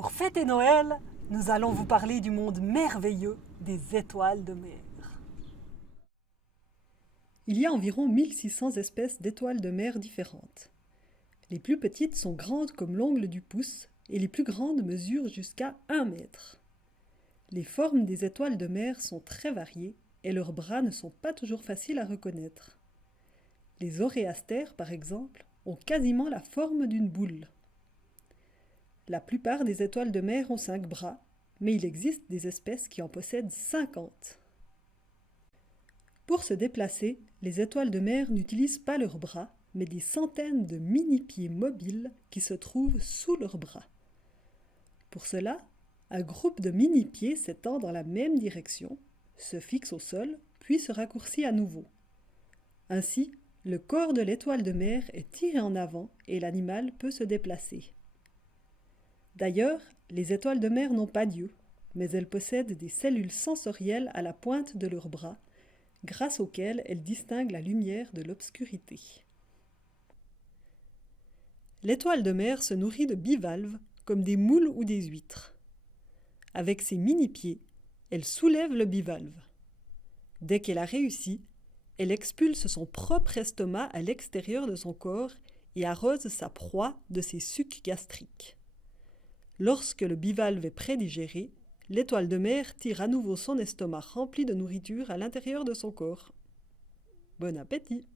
Pour fêter Noël, nous allons vous parler du monde merveilleux des étoiles de mer. Il y a environ 1600 espèces d'étoiles de mer différentes. Les plus petites sont grandes comme l'ongle du pouce et les plus grandes mesurent jusqu'à 1 mètre. Les formes des étoiles de mer sont très variées et leurs bras ne sont pas toujours faciles à reconnaître. Les oréastères, par exemple, ont quasiment la forme d'une boule. La plupart des étoiles de mer ont 5 bras, mais il existe des espèces qui en possèdent 50. Pour se déplacer, les étoiles de mer n'utilisent pas leurs bras, mais des centaines de mini-pieds mobiles qui se trouvent sous leurs bras. Pour cela, un groupe de mini-pieds s'étend dans la même direction, se fixe au sol, puis se raccourcit à nouveau. Ainsi, le corps de l'étoile de mer est tiré en avant et l'animal peut se déplacer. D'ailleurs, les étoiles de mer n'ont pas d'yeux, mais elles possèdent des cellules sensorielles à la pointe de leurs bras, grâce auxquelles elles distinguent la lumière de l'obscurité. L'étoile de mer se nourrit de bivalves, comme des moules ou des huîtres. Avec ses mini-pieds, elle soulève le bivalve. Dès qu'elle a réussi, elle expulse son propre estomac à l'extérieur de son corps et arrose sa proie de ses sucs gastriques. Lorsque le bivalve est pré-digéré, l'étoile de mer tire à nouveau son estomac rempli de nourriture à l'intérieur de son corps. Bon appétit!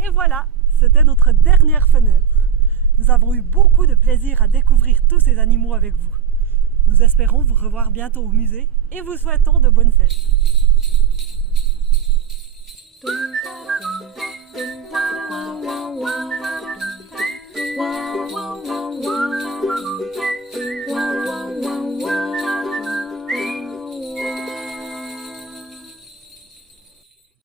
Et voilà, c'était notre dernière fenêtre. Nous avons eu beaucoup de plaisir à découvrir tous ces animaux avec vous. Nous espérons vous revoir bientôt au musée et vous souhaitons de bonnes fêtes.